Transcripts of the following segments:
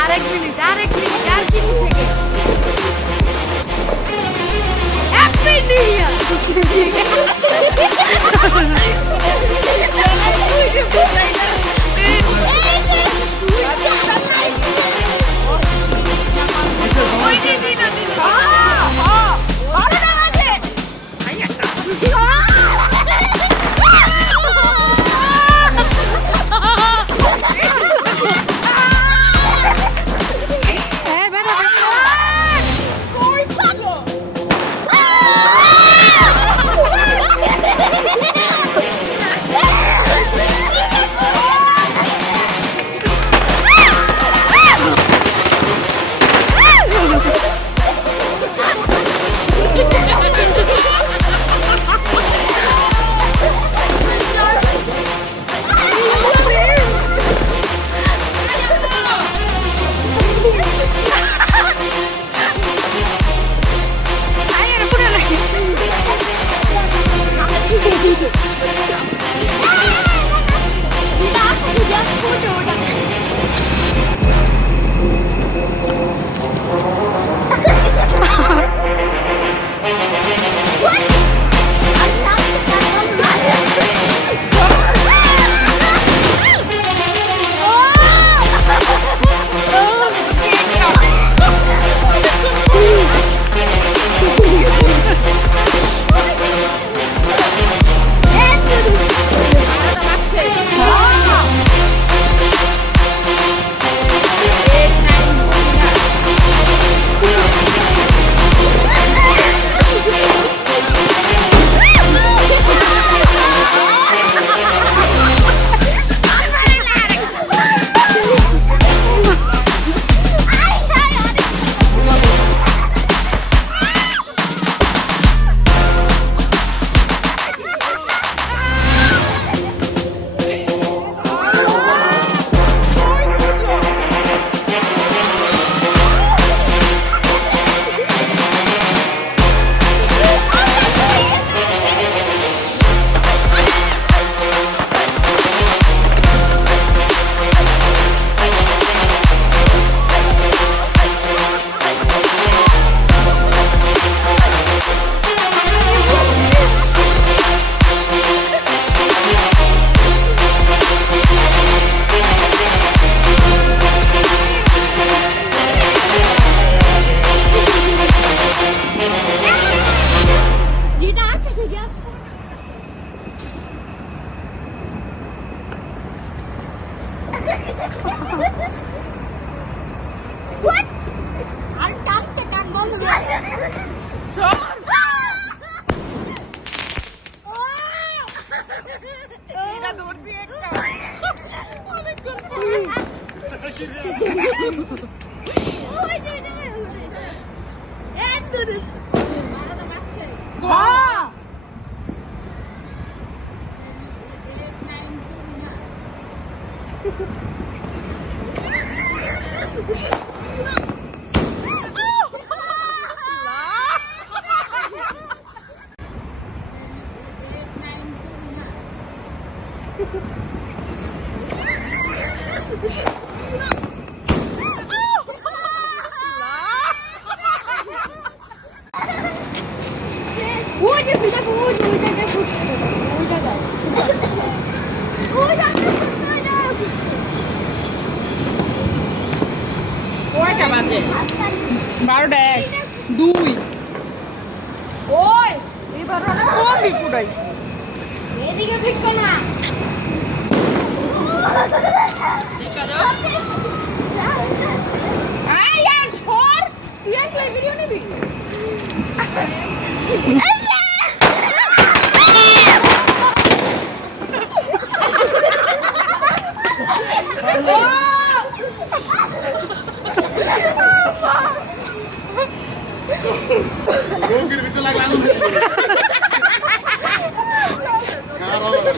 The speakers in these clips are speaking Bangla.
আরেক মিনিট আর চিনি থেকে হ্যাপি নিউ ইয়ার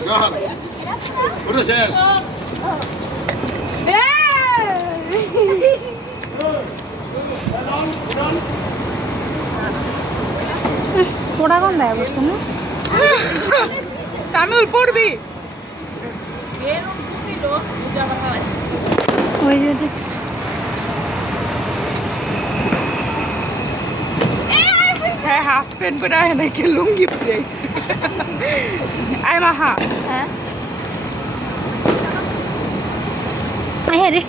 ঘর পুরো শেষ পোড়া কোন দেয় বসে না সামিউল পড়বি ওই যদি হ্যাঁ হাফ প্যান্ট পরে আয় নাকি লুঙ্গি পরে আইছে আয় মাহা হ্যাঁ আয় রে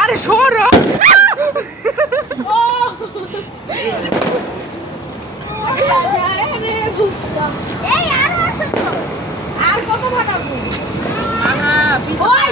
আরে সর আর কত ফাটাবো ওই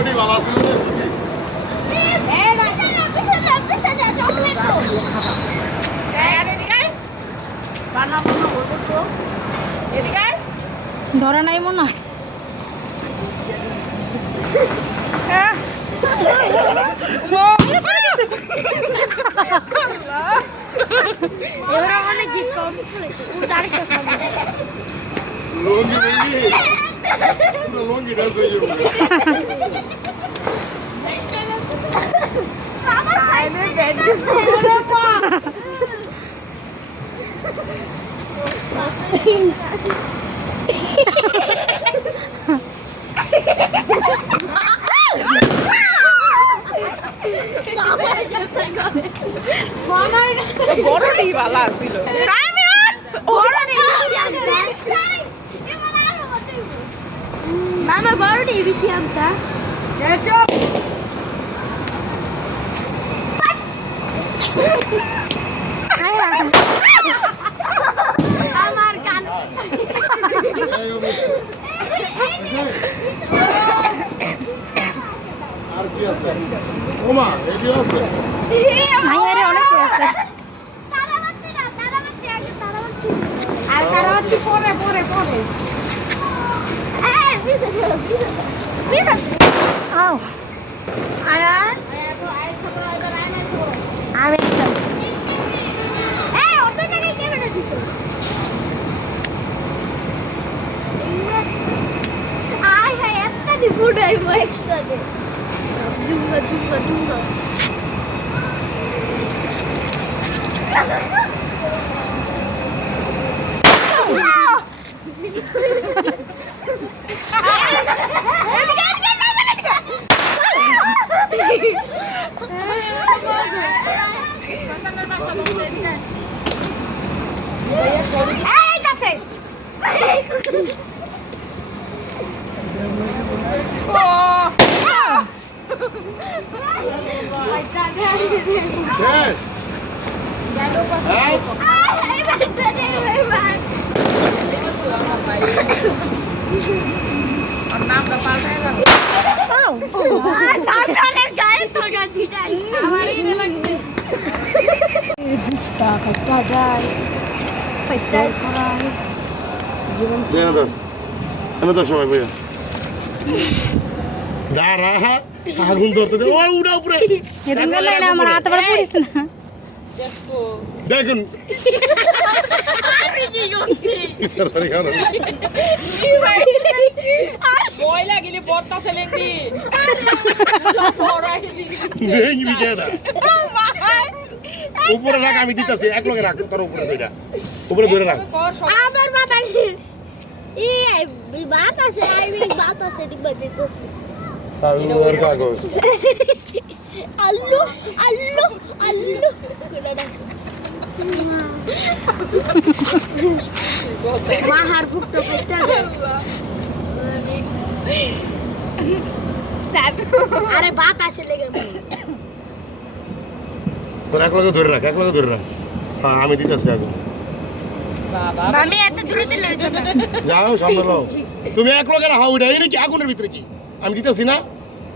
ওটি ভালো আছে না ধরা নাই মনে হয় এবার মানে কি কম উদারিতে খাবে লঙ্গি নেই পুরো লঙ্গি ডান্স হয়ে যাবে আইনে বেড ওরে পা বড় বালা ছিল মামা বড় বেশি আমটা আমার কান আর কি আছে ওমা এটিও আছে আরে অনেক আছে আর তারাবাতি পরে পরে পরে আও আয়ান আমি ফুড আইব একসাথে জুম্বা জুম্বা জুম্বা শেষ সবাই ভাইয়া দাঁড়া আগুন ধরতে দে ওই উড়া উপরে আমার হাতে পড়ে পড়িস না দেখুন কিসের বাড়ি কারণ ময়লা গিলে পড়তা ছেলেটি ভেঙে দিকে উপরে রাখ আমি দিতেছি এক লগে রাখ তোর উপরে ধরে উপরে ধরে রাখ আমার বাতাসে এই বাতাসে এই বাতাসে দিবা দিতেছি আর কাগজ আল্লু আল্লু আল্লু করে দেখ মাহার বুকটা বুকটা আরে বাতাসে লেগে তোর এক লগে ধরে রাখ হ্যাঁ আমি দিতেছি আগে বাবা মামি এত দূরে দিলে হইতো না যাও সামনে যাও তুমি এক লগে রাখো ওইটা এই নাকি আগুনের ভিতরে কি আমি দিতেছি না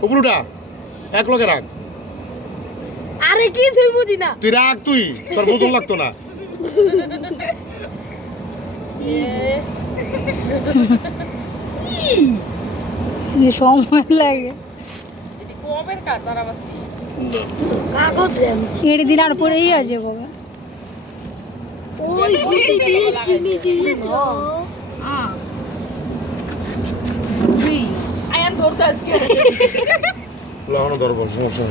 উপরুটা এক লগে রাখ আরে কি তুই বুঝি না তুই রাখ তুই তোর বোতল লাগতো না সময় লাগে এটি কমের কাটার আবার কাগজ ছেড়ে দিলে আর পরেই আছে বাবা ওই গুটি দিয়ে চিনি দিয়েছ আয়ান ধরতে আজকে লাগানো দরকার সমস্যা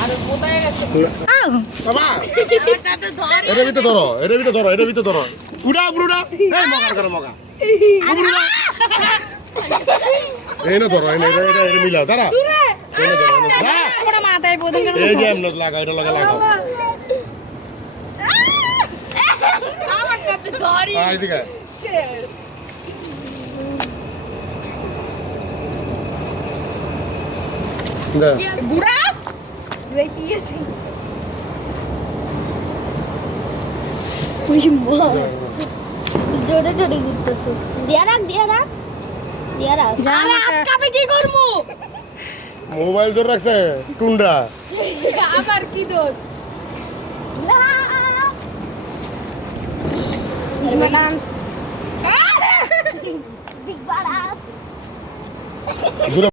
আর কোথায় গেছে আও বাবা আমারটাতে ধর এর ভিতরে ধরো উড়া উড়া এই মগার করে মগা উড়া এই না ধরো এটা মিলা দাঁড়া এনে ধরো হ্যাঁ বড় মাথায় বোতল এই যে এমন লাগা এটা লাগাও আমারটাতে ধরি এদিকে দে বুড়া দিয়েছি জোরে জোরে ঘুরতেছে দিয়া রাখ আরে আটকাবে কি করবো মোবাইল ধরে রাখছে টুন্ডা আবার কি দোষ না